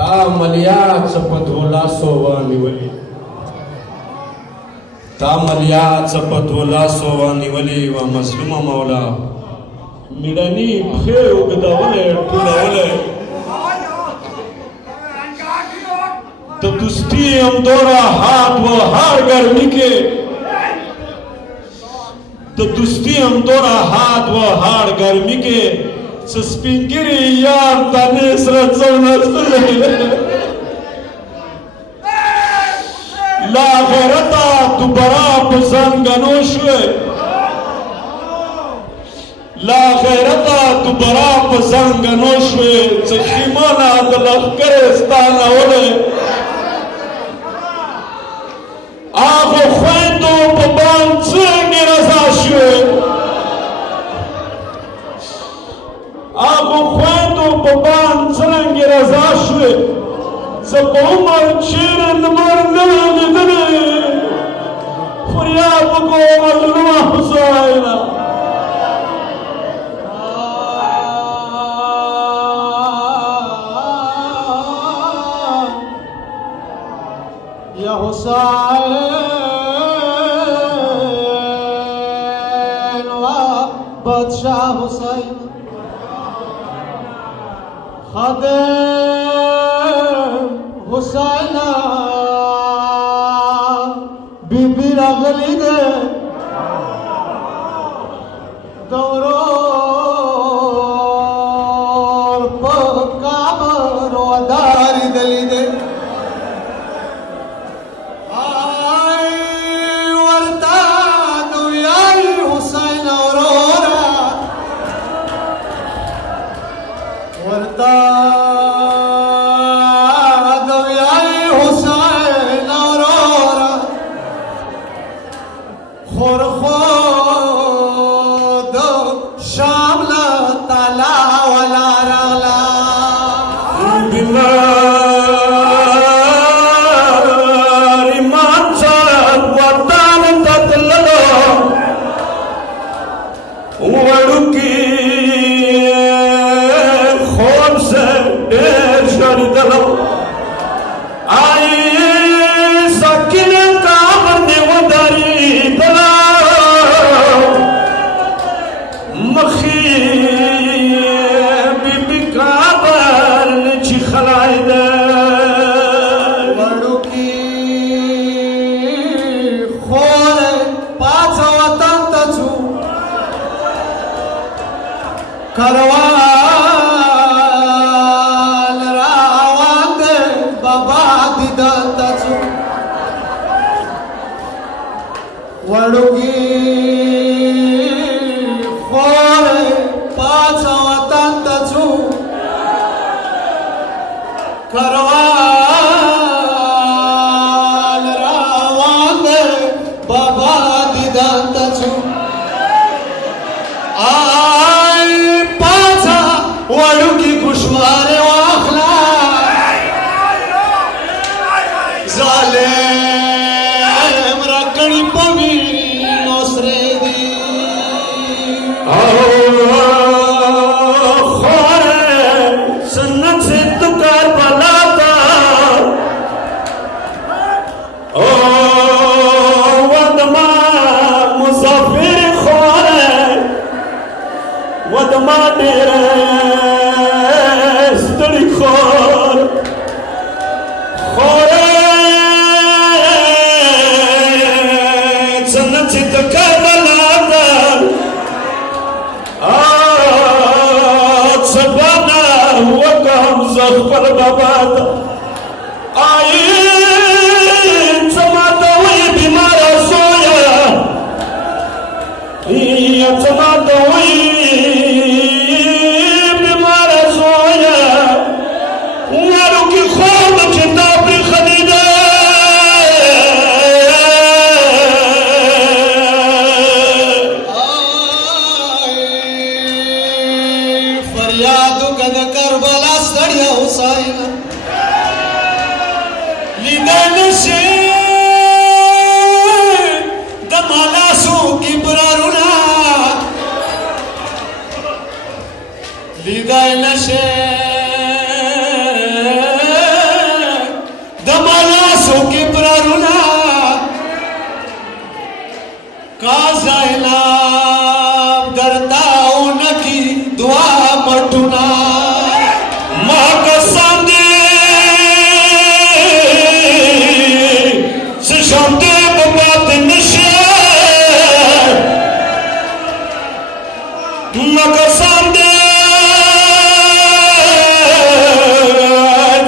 تا عملیات څپدولا سووانی ولی تا عملیات څپدولا سووانی ولی و مظلوم مولا میړنی پښې وګدولې ټولولې د دوستی هم دورا هات و هر گرمی کې د دوستی هم دورا هات و هر گرمی کې سپینګری یار تانه سره څونستلې لا غیرتا دوباره په زنګنو شوې لا غیرتا دوباره په زنګنو شوې چې خیمانه د لښکرستانه ولې هغه خویندو په باندې څنګه رضا شوې هغه خویندو په باندې څنګه رضا شوې زه په عمر چیرې لمر نه وم لیدلی فریاد وکړو مظلومه حسینه یا حسین و بادشاہ حسین خادم حسین بی بی راغلی ده دورور پا کابر و داری دلی ده کروان راوان دے بابا دیدن تچو وڑوگی خور پاچ وطن تچو کروان راوان دے بابا دیدن تچو وڑو کی کشوار واخلا ظالم رکڑی پوی نوسرے دی خور سنت سے تو کر بلاتا ودما مسافر خور ودما ډېر خپل بابا ته آی زماته وی بیمار زویا یا زماته وی بیمار زویا ورو کی خوب کتاب خلیده فریادو کد کربلا ستړیا حسین لیدل شي د مالاسو کی برارونه لیدل شي مټونه ما قسم دی څه شان دی په پاتې نشه ما قسم دی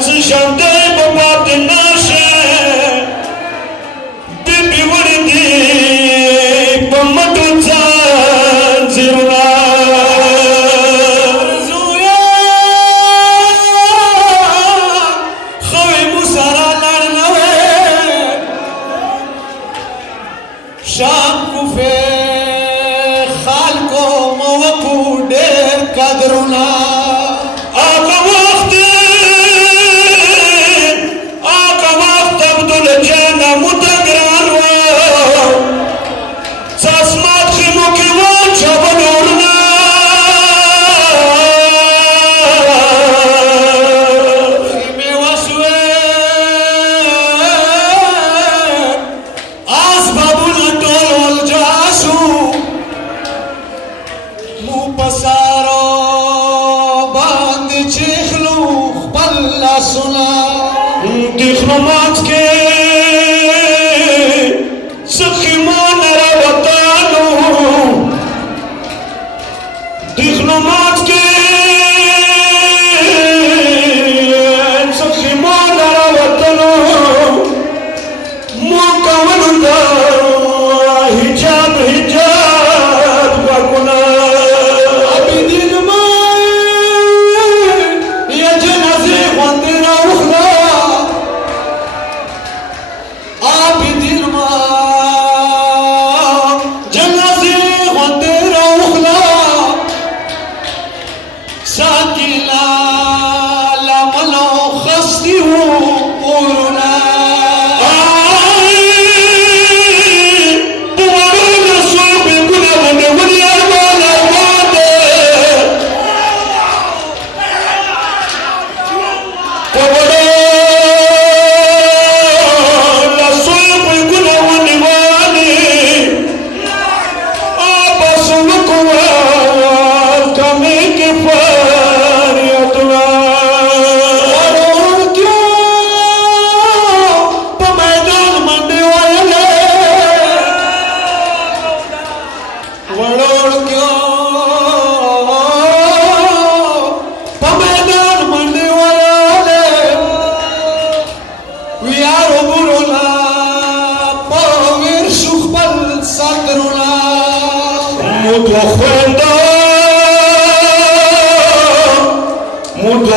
څه شان دی په پاتې نشه د پیوړې دی په مټو ځانځیرونه شام کوفه خلکو موکو ډېر قدرونه هغه وخت عبدالجان موته ګران و څاسمات خیمو کې وو چاودورونه خیمې وسوې اسبابونه ټول ولجاسو مو په سارو باندې چیخلو خپل لاسونه دخلومات کې سخیمان راوتانو دخلومات کې سخیمان راوتانو مو کولو دا حجاب وکنا عبدین مای یا جنازه غوندې راوخلا عابدین ما جنازه غوندې راوخلا ساکیلا لمنو خستی وو اورنا Mundo